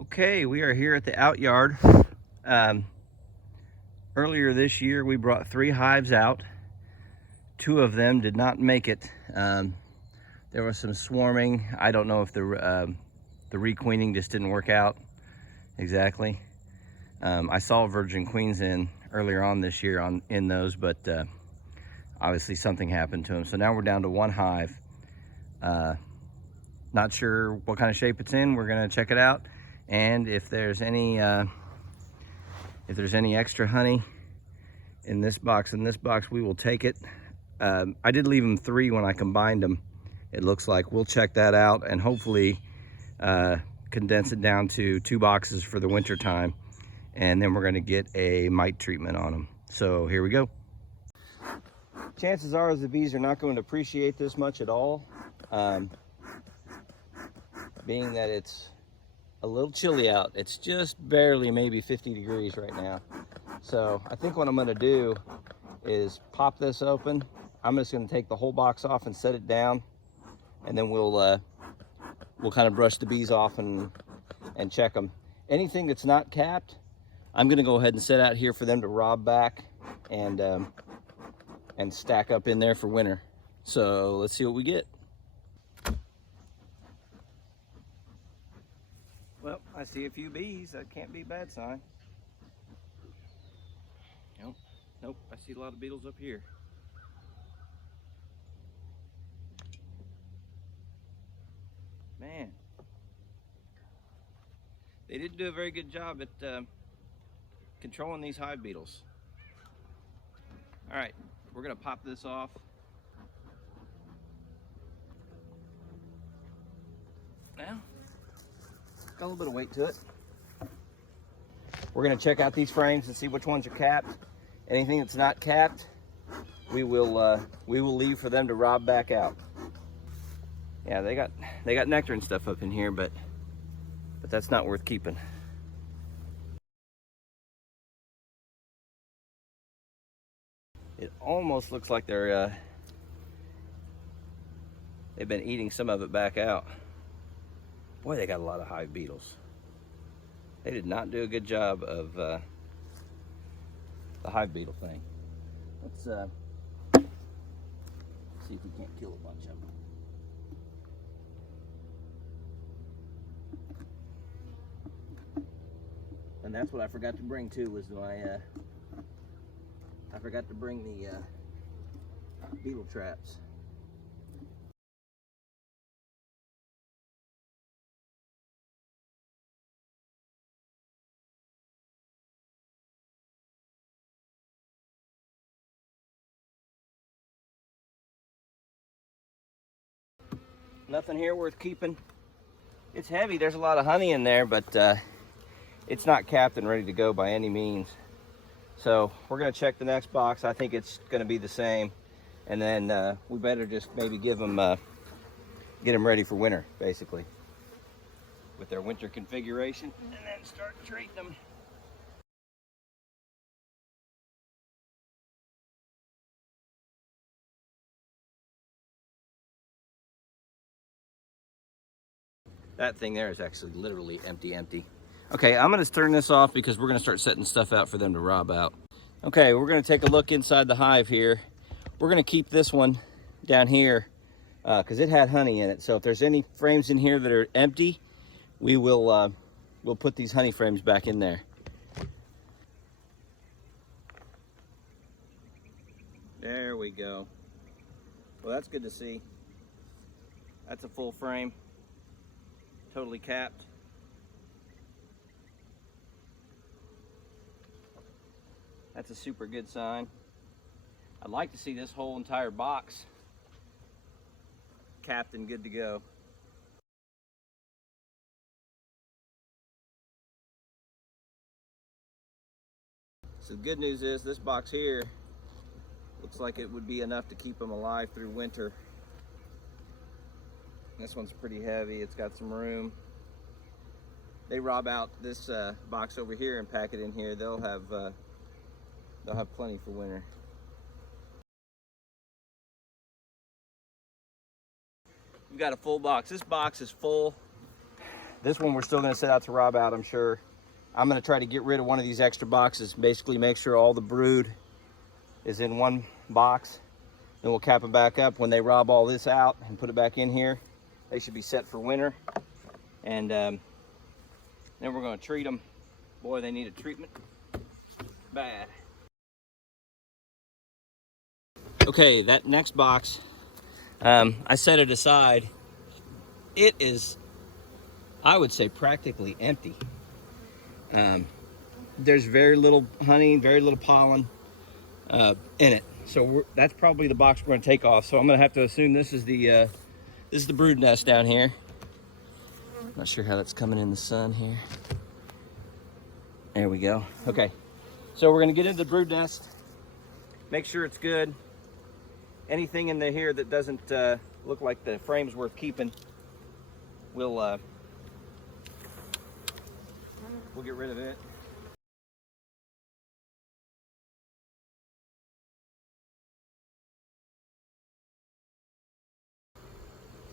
Okay, we are here at the out yard. Earlier this year, we brought 3 hives out. 2 of them did not make it. There was some swarming. I don't know if the requeening just didn't work out exactly. I saw virgin queens in earlier on this year in those, but obviously something happened to them. So now we're down to 1 hive. Not sure what kind of shape it's in. We're gonna check it out, and if there's any extra honey in this box, we will take it. I did leave them 3 when I combined them. It looks like we'll check that out and hopefully condense it down to 2 boxes for the winter time, and then we're going to get a mite treatment on them. So here we go. Chances are the bees are not going to appreciate this much at all, being that it's a little chilly out. It's just barely maybe 50 degrees right now. So I think what I'm going to do is pop this open. I'm just going to take the whole box off and set it down, and then we'll kind of brush the bees off and check them. Anything that's not capped, I'm going to go ahead and set out here for them to rob back and stack up in there for winter. So let's see what we get. Well, I see a few bees. That can't be a bad sign. Nope, I see a lot of beetles up here. Man, they didn't do a very good job at controlling these hive beetles. All right, we're gonna pop this off. Now, got a little bit of weight to it. We're gonna check out these frames and see which ones are capped. Anything that's not capped, we will leave for them to rob back out. Yeah, they got nectar and stuff up in here, but that's not worth keeping. It almost looks like they've been eating some of it back out. Boy, they got a lot of hive beetles. They did not do a good job of the hive beetle thing. Let's see if we can't kill a bunch of them. And that's what I forgot to bring too, was I forgot to bring the beetle traps. Nothing here worth keeping. It's heavy, there's a lot of honey in there, but it's not capped and ready to go by any means. So we're gonna check the next box. I think it's gonna be the same. And then we better just maybe get them ready for winter, basically, with their winter configuration, and then start treating them. That thing there is actually literally empty. Okay, I'm gonna turn this off because we're gonna start setting stuff out for them to rob out. Okay, we're gonna take a look inside the hive here. We're gonna keep this one down here because it had honey in it. So if there's any frames in here that are empty, we'll put these honey frames back in there. There we go. Well, that's good to see. That's a full frame. Totally capped. That's a super good sign. I'd like to see this whole entire box capped and good to go. So the good news is this box here looks like it would be enough to keep them alive through winter. This one's pretty heavy. It's got some room. They rob out this box over here and pack it in here. They'll have plenty for winter. We've got a full box. This box is full. This one we're still gonna set out to rob out, I'm sure. I'm gonna try to get rid of one of these extra boxes, basically make sure all the brood is in one box. Then we'll cap them back up. When they rob all this out and put it back in here, they should be set for winter. And then we're gonna treat them. Boy, they need a treatment bad. Okay, that next box, I set it aside. It is, I would say, practically empty. There's very little honey, very little pollen in it. So that's probably the box we're gonna take off. So I'm gonna have to assume this is the brood nest down here. Not sure how that's coming in the sun here. There we go. Okay, so we're gonna get into the brood nest, make sure it's good. Anything in here that doesn't look like the frame's worth keeping, we'll get rid of it.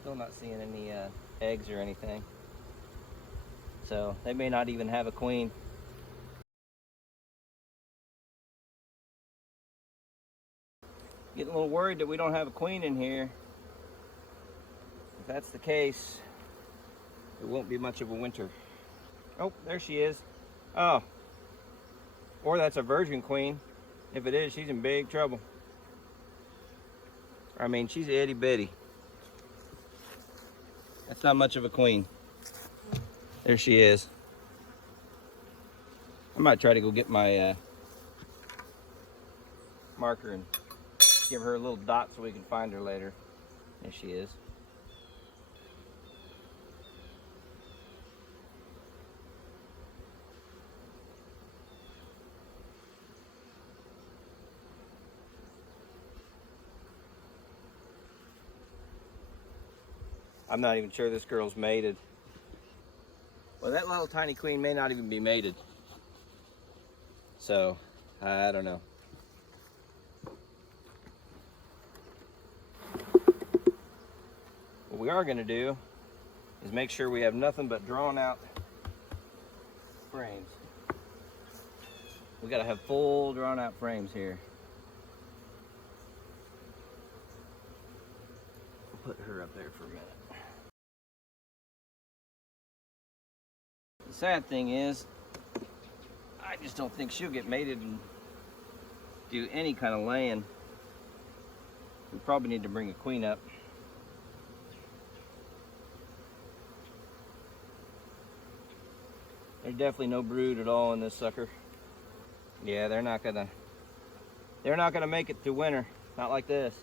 Still not seeing any eggs or anything. So they may not even have a queen. Getting a little worried that we don't have a queen in here. If that's the case, it won't be much of a winter. Oh, there she is. Oh, or that's a virgin queen. If it is, she's in big trouble. I mean, she's itty bitty. That's not much of a queen. There she is. I might try to go get my marker and give her a little dot so we can find her later. There she is. I'm not even sure this girl's mated. Well, that little tiny queen may not even be mated. So, I don't know. What we are gonna do is make sure we have nothing but drawn out frames. We gotta have full drawn out frames here. We'll put her up there for a minute. The sad thing is, I just don't think she'll get mated and do any kind of laying. We probably need to bring a queen up. There's definitely no brood at all in this sucker. Yeah, they're not gonna make it through winter. Not like this.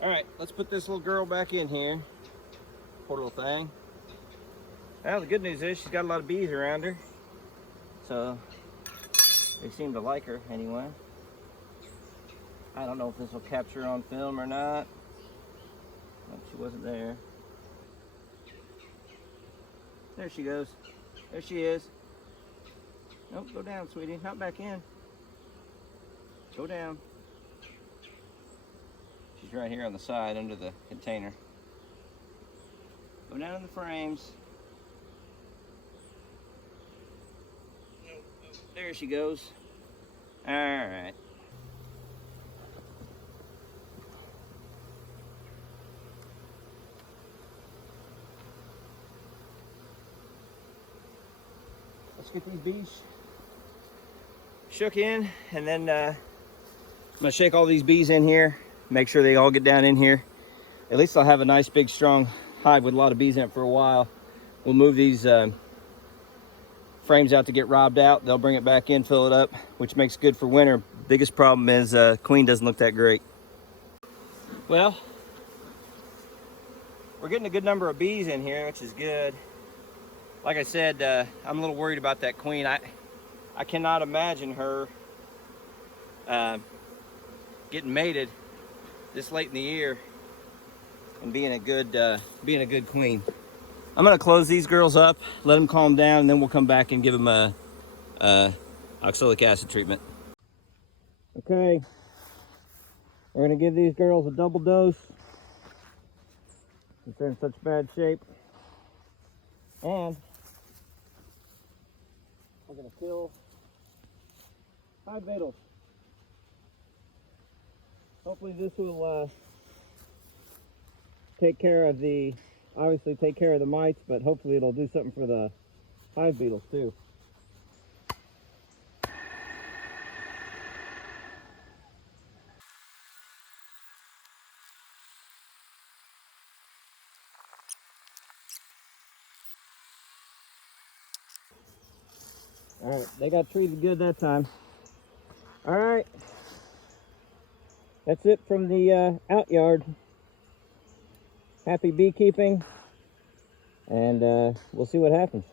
All right, let's put this little girl back in here. Poor little thing. Well, the good news is she's got a lot of bees around her. So they seem to like her anyway. I don't know if this will capture on film or not. Nope, she wasn't there. There she goes. There she is. Nope, go down, sweetie. Not back in. Go down. She's right here on the side under the container. Go down in the frames. There she goes. All right. Let's get these bees shook in, and then I'm gonna shake all these bees in here, make sure they all get down in here. At least I'll have a nice big strong hive with a lot of bees in it for a while. We'll move these frames out to get robbed out. They'll bring it back in, fill it up, which makes good for winter. Biggest problem is queen doesn't look that great. Well, we're getting a good number of bees in here, which is good. Like I said, I'm a little worried about that queen. I cannot imagine her getting mated this late in the year and being a good queen. I'm gonna close these girls up, let them calm down, and then we'll come back and give them a oxalic acid treatment. Okay, we're going to give these girls a double dose since they're in such bad shape. And we're going to kill hive beetles. Hopefully this will take care of the, obviously take care of the mites, but hopefully it'll do something for the hive beetles too. Alright, they got treated good that time. Alright, that's it from the out yard. Happy beekeeping, and we'll see what happens.